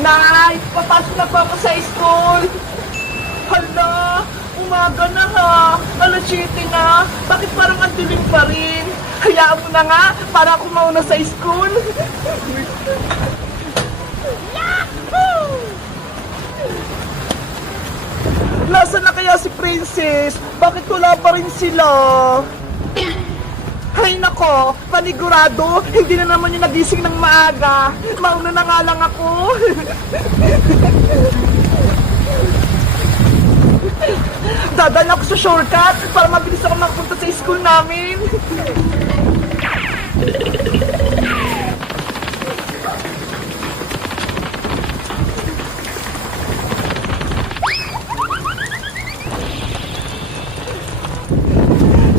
Nay, papasok na po ako sa school. Hala, umaga na ha. Alas 7 na. Bakit parang ang dilim pa rin? Hayaan mo na nga, para ako mauna sa school. Nasaan na kaya si Princess? Bakit wala pa rin sila? Hay nako, panigurado, hindi na naman yung nagising ng maaga. Mauna na nga lang ako. Dadaan ako sa shortcut para mabilis ako makapunta sa school namin.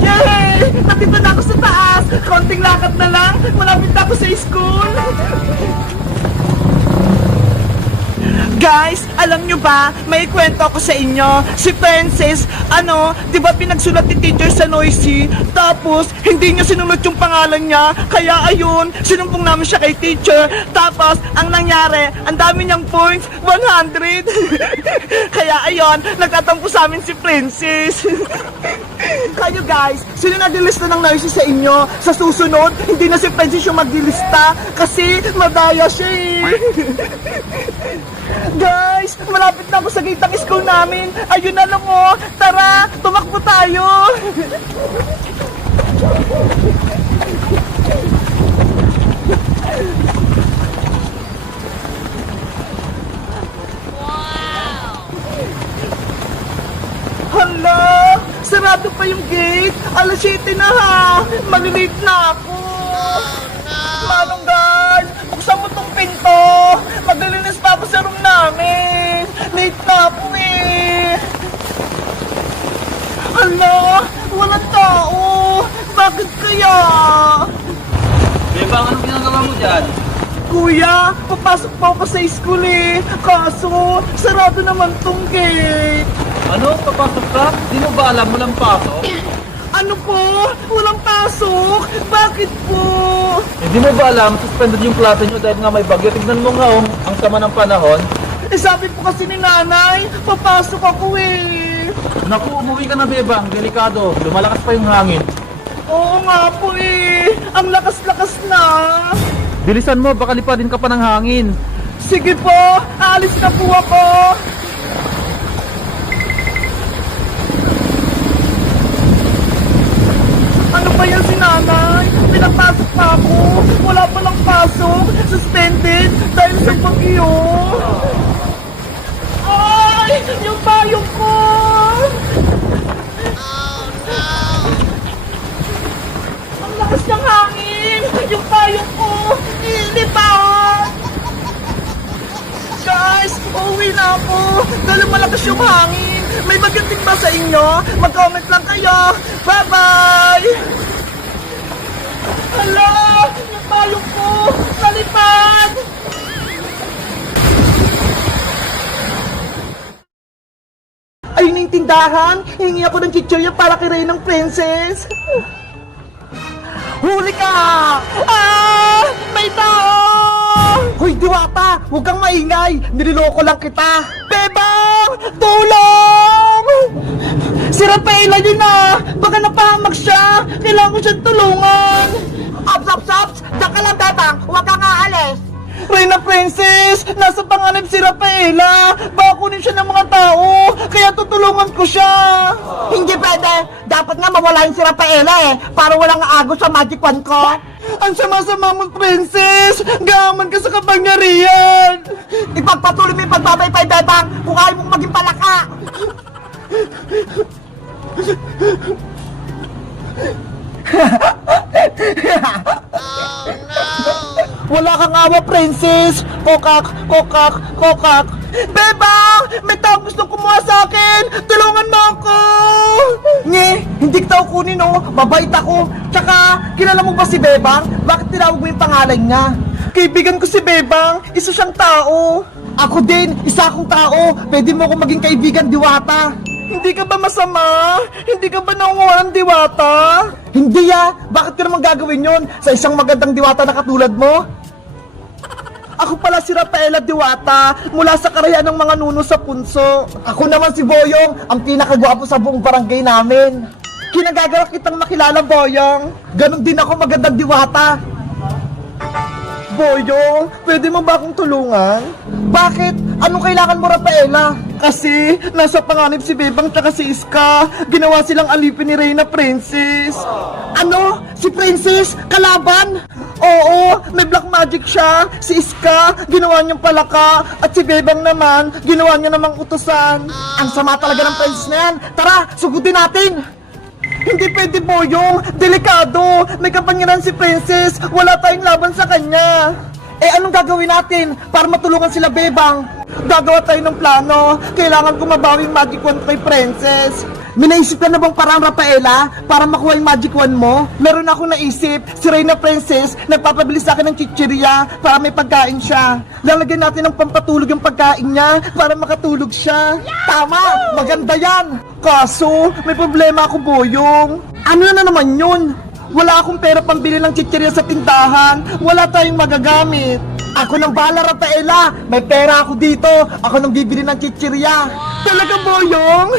Yay! Nandito na ako sa taas! Konting lakad na lang, malapit na ako sa school! Guys, alam nyo ba, may kwento ako sa inyo. Si Princess, di ba pinagsulat ni teacher sa Noisy? Tapos, hindi niya sinulat yung pangalan niya. Kaya ayun, sinumpong namin siya kay teacher. Tapos, ang nangyari, ang dami niyang points, 100. Kaya ayun, nagtatampo sa amin si Princess. Kayo guys, sino nagdilista ng Noisy sa inyo? Sa susunod, hindi na si Princess yung magdilista. Kasi, madaya siya eh. Guys, malapit na ako sa gate ng school namin. Ayun na lang oh. Tara, tumakbo tayo. Hala, sarado pa yung gate. Alas 7 na ha. Malilate na ako. Manong guard, buksan mo tong pinto. Maglilinis pa ako sa room namin. Late na ako eh. Ala, walang tao. Bakit kaya? Bebang, anong ginagawa mo dyan? Kuya, papasok pa ako sa school eh. Kaso, sarado naman tong gate. Ano? Papasok ka? Di mo ba alam walang pasok? Ano po? Walang pasok? Bakit po? Hindi mo ba alam, suspended yung klase nyo dahil nga may bagyo. Tignan mo nga ang sama ng panahon. Eh sabi po kasi ni nanay, papasok ako eh. Naku, umuwi ka na Bebang, delikado. Lumalakas pa yung hangin. Oo nga po eh. Ang lakas-lakas na. Bilisan mo, baka lipadin ka pa ng hangin. Sige po, aalis na po ako. Ano ba yan si nanay? Pinapasok pa ako. Wala pa lang pasok. Suspended dahil sa bagyo. Ay! Yung payong ko! Ang lakas ng hangin! Yung payong ko! Ilipat! Guys! Uuwi na ako! Dahil malakas yung hangin! May magating ba sa inyo? Mag-comment lang kayo! Bye-bye! Hala! Yung payong ko! Nalipad! Ayun yung tindahan! Hingi ako ng chichirya para kay Reynang Princess! Huli ka! Ah! May tao! Hoy, Diwata! Huwag kang maingay! Niloloko lang kita! Bebang! Tulong! Si Rafaela yun na! Baka napahamak siya! Kailangan ko siyang tulungan! Ops! Diyan ka lang, Bebang! Huwag kang aalis! Reyna Princess! Nasa panganib si Rafaela! Baka kunin siya ng mga tao! Kaya tutulungan ko siya! Hindi pwede! Dapat nga mawala yung si Rafaela eh! Para walang agos sa magic wand ko! Ang sama-sama mo, Princess! Gaman ka sa kapangyarihan! Ipagpatuloy mo yung pagbabaypay, Bebang! Kung ayaw mong maging palaka! Wala kang awa, Princess! Kokak! Bebang! May taong gustong kumuha sa akin! Tulungan mo ako! Nge, hindi kita kunin oh! Mabait ako! Tsaka, kilala mo ba si Bebang? Bakit tinawag mo yung pangalan niya? Kaibigan ko si Bebang! Isa siyang tao! Ako din! Isa akong tao! Pwede mo akong maging kaibigan, Diwata! Hindi ka ba masama? Hindi ka ba nangunguha ng Diwata? Hindi ah! Bakit ka naman gagawin yon sa isang magandang Diwata na katulad mo? Ako pala si Rafaela Diwata, mula sa Karayan ng mga nuno sa Punso. Ako naman si Boyong, ang pinakagwapo sa buong barangay namin. Kinagagawa kitang makilala, Boyong. Ganon din ako magandang diwata. Boyong, pwede mo ba akong tulungan? Bakit? Anong kailangan mo, Rafaela? Kasi nasa panganib si Bebang tsaka si Iska. Ginawa silang alipin ni Reyna Princess. Ano? Si Princess? Kalaban? Oo, may black magic siya. Si Iska, ginawa niyang palaka. At si Bebang naman, ginawa niya namang utusan. Ang sama talaga ng Princess na yan. Tara, sugutin natin. Hindi pwede, Boyong. Delikado. May kapangyarihan si Princess. Wala tayong laban sa kanya. Eh, anong gagawin natin para matulungan sila, Bebang? Gagawa tayo ng plano. Kailangan ko mabawi yung magic wand kay Princess. May naisip ka na bang parang, Rafaela, para makuha yung magic wand mo? Meron akong naisip, si Reyna Princess nagpapabili sa akin ng chichirya para may pagkain siya. Lalagyan natin ng pampatulog yung pagkain niya para makatulog siya. Tama! Maganda yan! Kaso, may problema ako, Boyong. Ano na naman yun? Wala akong pera pambili ng chichirya sa tindahan. Wala tayong magagamit. Ako nang bahala, Rafaela! May pera ako dito! Ako nang bibili ng chichirya! Talaga, Boyong?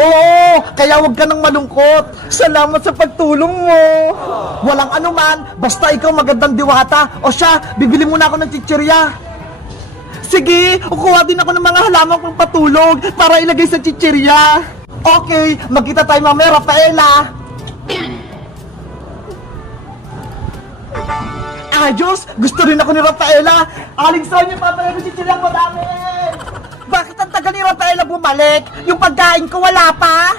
Oo! Kaya huwag ka nang malungkot! Salamat sa pagtulong mo. Walang anuman, basta ikaw magandang diwata! O siya, bibili muna ako ng chichirya! Sige, kukuha din ako ng mga halamang pang patulog para ilagay sa chichirya. Okay, magkita tayo mamaya, Rafaela! Ayos! Gusto rin ako ni Rafaela! Aling Sonia, papalagay si chichiryang madami! Bakit ang tagal ni Rafaela bumalik? Yung pagkain ko wala pa?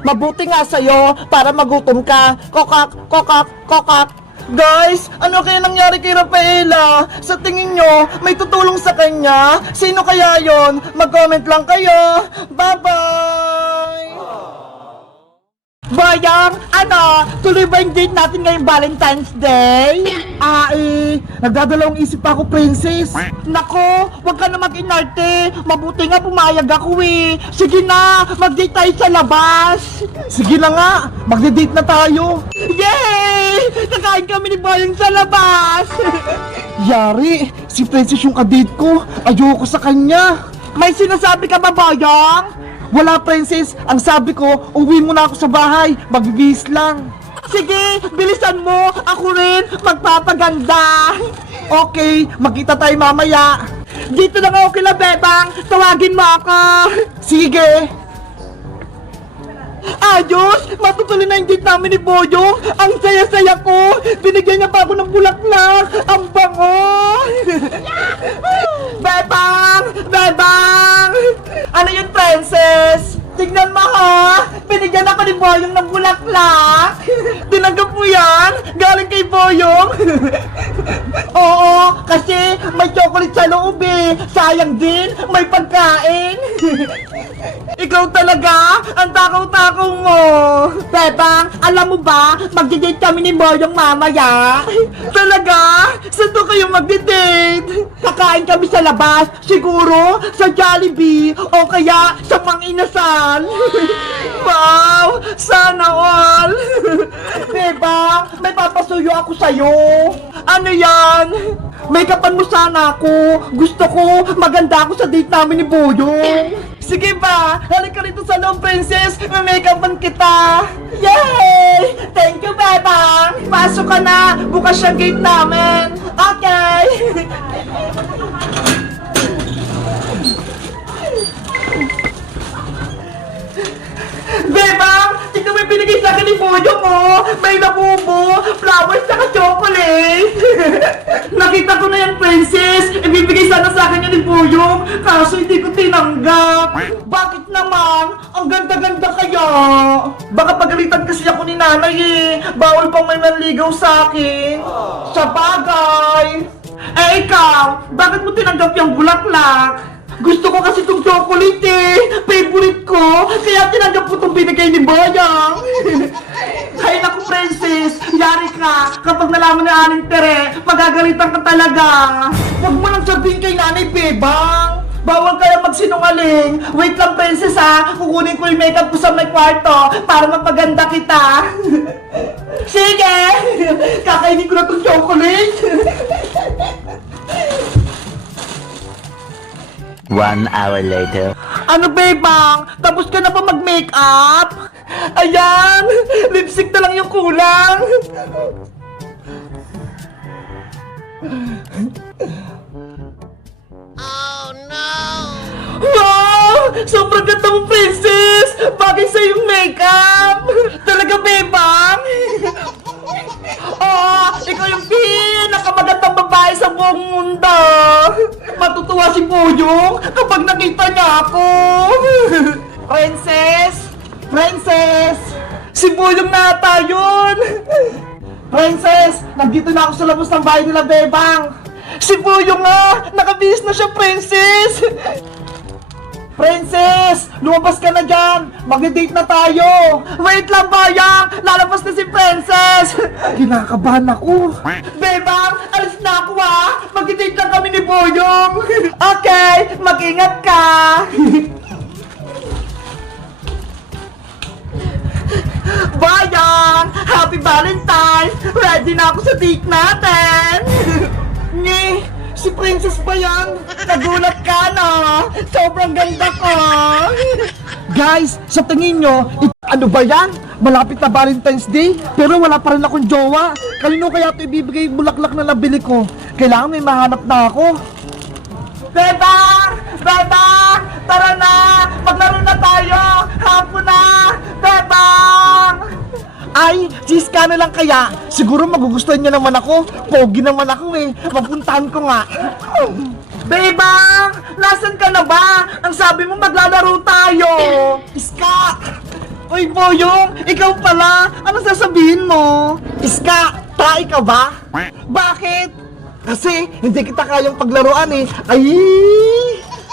Mabuti nga sa'yo para magutom ka. Kokak, kokak, kokak. Guys, ano kaya nangyari kay Rafaela? Sa tingin nyo, may tutulong sa kanya? Sino kaya yon? Mag-comment lang kayo. Bye-bye! Boyong, ano? Tuloy ba yung date natin ngayong Valentine's Day? Nagdadalawang isip pa ako, Princess. Nako, wag ka na mag-inarte. Mabuti nga pumayag ako eh. Sige na, mag-date tayo sa labas. Sige na nga, magde-date na tayo. Yay! Kakain kami ni Boyong sa labas. Yari, si Princess yung kadate ko. Ayoko sa kanya. May sinasabi ka ba, Boyong? Wala, Princess. Ang sabi ko, uwi muna ako sa bahay. Magbibihis lang. Sige, bilisan mo. Ako rin, magpapaganda. Okay, magkita tayo mamaya. Dito lang ako kila Bebang. Tawagin mo ako. Sige. Ayos! Matutuloy na yung date namin ni Boyong! Ang saya-saya ko! Binigyan niya pa ako ng bulaklak! Ang bango! Bebang! Bebang! Ano yun, Princess? Tignan mo ha! Binigyan ako ni Boyong ng bulaklak! Tinanggap mo yan? Galing kay Boyong? Oo, kasi may chocolate sa loob eh! Sayang din, may pagkain! Ikaw talaga, ang takaw-takaw mo. Bebang, alam mo ba, magdi-date kami ni Boyong mamaya. Talaga? Saan to kayo magdi-date? Kakain kami sa labas, siguro sa Jollibee o kaya sa Mang Inasal. Wow, sana all. Bebang, may papasuyo ako sa'yo. Ano yan? Make-upan mo sana ako. Gusto ko, maganda ako sa date namin ni Boyong. Sige ba? Halika rito sa loob, Princess. May-make-upan kita. Yay! Thank you, Bebang. Pasok ka na. Bukas yung gate namin. Okay. Bebang, tignan mo yung binigay sa akin ni Boyong, oh. May labubo, flowers, saka chocolate. Nakita ko na yan, Princess. Ibibigay sana sa akin yan ni Boyong, kaso hindi ko tinanggap. Bakit naman? Ang ganda-ganda kaya. Baka pagalitan kasi ako ni nanay eh. Bawal pang may manligaw sa akin. Sa bagay. Eh ikaw, bakit mo tinanggap yung bulaklak? Gusto ko kasi itong chocolate eh. Favorite ko. Kaya tinanggap ko itong binigay ni Boyong. Hay naku, Princess. Yari ka. Kapag nalaman na Aling Tere, magagalitan ka talaga. Huwag mo nang sabihin kay Nanay Bebang. Bawal kaya magsinungaling. Wait lang, Princess ha. Kukunin ko yung makeup ko sa may kwarto para mapaganda kita. Sige. Kakainin ko na itong chocolate. 1 hour later. Ano, Bebang? Tapos ka na ba mag-makeup? Ayan! Lipstick na lang yung kulang! Wow! Sobrang ganda mo, princess! Bagay sa yung makeup! Talaga, Bebang? Oh, ikaw yung pinakamagandang babae sa buong mundo! Matutuwa si Boyong kapag nakita niya ako! Princess! Princess! Si Boyong na ata yun! Princess! Nandito na ako sa labas ng bahay nila, Bebang! Si Boyong nga! Nakabihis na siya, Princess! Princess! Lumabas ka na dyan! Mag-date na tayo! Wait lang, Bayang! Lalabas na si Princess! Kinakabahan ako! Bebang! Alis na ako, ha! Mag-date lang kami ni Boyong! Okay! Mag-ingat ka! Bayang! Happy Valentine's! Ready na ako sa date natin! Nye! Si Princess ba yan? Nagulat ka, no? Sobrang ganda ko! Guys, sa tingin nyo, ano ba yan? Malapit na Valentine's Day, pero wala pa rin akong jowa. Kanino kaya ito ibibigay yung bulaklak na nabili ko? Kailangan may mahanap na ako. Bebang! Bebang! Tara na! Maglaro na tayo! Hapon na! Bebang! Ay, sis ka na lang kaya. Siguro magugustuhan niya naman ako. Pogi naman ako eh. Mapuntahan ko nga. Bebang! Nasaan ka na ba? Ang sabi mo maglalaro tayo. Iska! Uy, Boyong! Ikaw pala! Ano sasabihin mo? Iska! Tae ka ba? Bakit? Kasi hindi kita kayang paglaruan eh. Ay!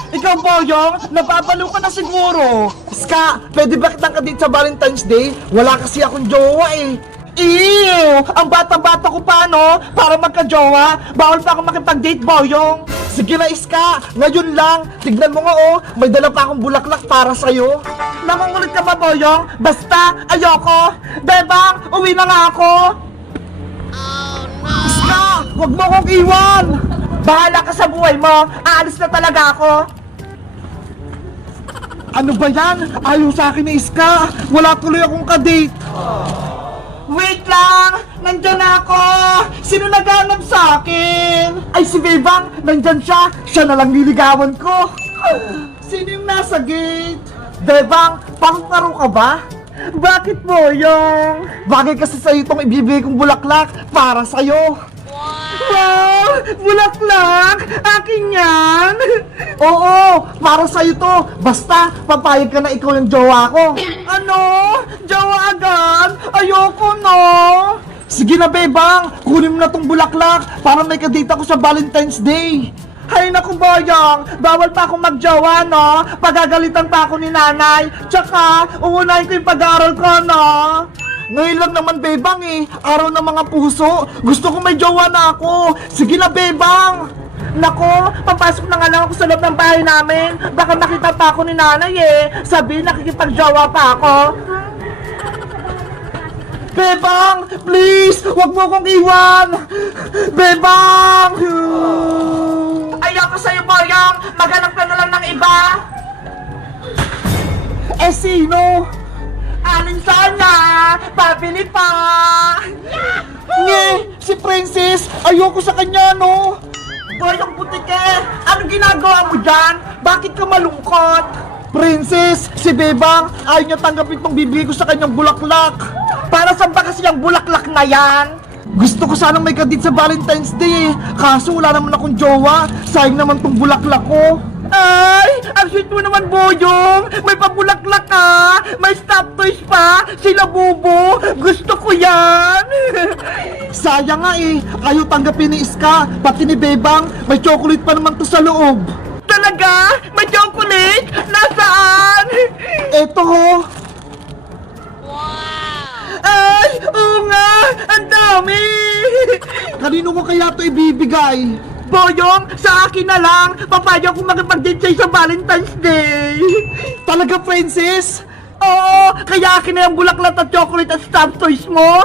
Ikaw, Boyong, napapalo ka na siguro. Iska, pwede ba kitang kadate sa Valentine's Day? Wala kasi akong jowa eh. Ew! Ang bata-bata ko pa, no? Para magka-jowa, bawal pa akong makipag-date, Boyong. Sige na, Iska, ngayon lang. Tignan mo nga, oh, may dala pa akong bulaklak para sa'yo. Nakungulit ka ba, Boyong? Basta, ayoko. Bebang, uwi na nga ako. Iska, wag mo akong iwan. Bahala ka sa buhay mo. Aalis na talaga ako. Ano ba yan? Ayaw sa akin ni Iska. Wala tuloy akong kadate. Wait lang! Nandyan na ako! Sino naghanap sa akin? Ay, si Bebang! Nandyan siya! Siya na lang niligawan ko! Sino yung nasa gate? Bebang, pangkaro ka ba? Bakit, Boyong? Bagay kasi sa'yo itong ibibigay kong bulaklak para sa'yo! Wow! Bulaklak! Akin yan! Oo! Para sa'yo to! Basta, papayag ka na ikaw yung jowa ko! Ano? Jowa agad? Ayoko, no! Sige na, Bebang! Kunin mo na tong bulaklak para may kadate ako sa Valentine's Day! Hay naku, Boyong! Bawal pa akong magjowa, no? Pagagalitan pa ako ni nanay! Tsaka, uunahin ko yung pag-aaral ko, no? Ngayon lang naman, Bebang eh. Araw ng mga puso. Gusto ko may jowa na ako. Sige na, Bebang. Nako, papasok na nga lang ako sa loob ng bahay namin. Baka makita pa ako ni nanay eh. Sabi, nakikipag-jowa pa ako. Bebang, please, wag mo akong iwan. Bebang! Ayoko sa'yo, Boyong. Maghanap ka na lang ng iba. Eh, sino? Alin sana? Pabili pa! Nye! Si Princess! Ayoko sa kanya, no? Boyong Butike! Anong ginagawa mo dyan? Bakit ka malungkot? Princess! Si Bebang! Ayaw niya tanggapin tong bibigay ko sa kanyang bulaklak! Para saan ba kasi yung bulaklak na yan? Gusto ko sanang may kadit sa Valentine's Day eh. Kaso wala naman akong jowa. Sayang naman tong bulaklak ko. Ay! Ang sweet mo naman, Boyong! May pabulaklak ka! May stop toys pa! Sila Bubo! Gusto ko yan! Sayang nga eh! Ayaw tanggapin ni Iska! Pati ni Bebang! May chocolate pa naman to sa loob! Talaga? May chocolate? Nasaan? Eto ho! Ay! Oo nga! Ang dami! Kanino ko kaya to ibibigay? Boyong, sa akin na lang. Papayag ko makipag-date sa'yo sa Valentine's Day. Talaga, Princess? Oo, kaya akin na yung bulaklak at chocolate at stop toys mo.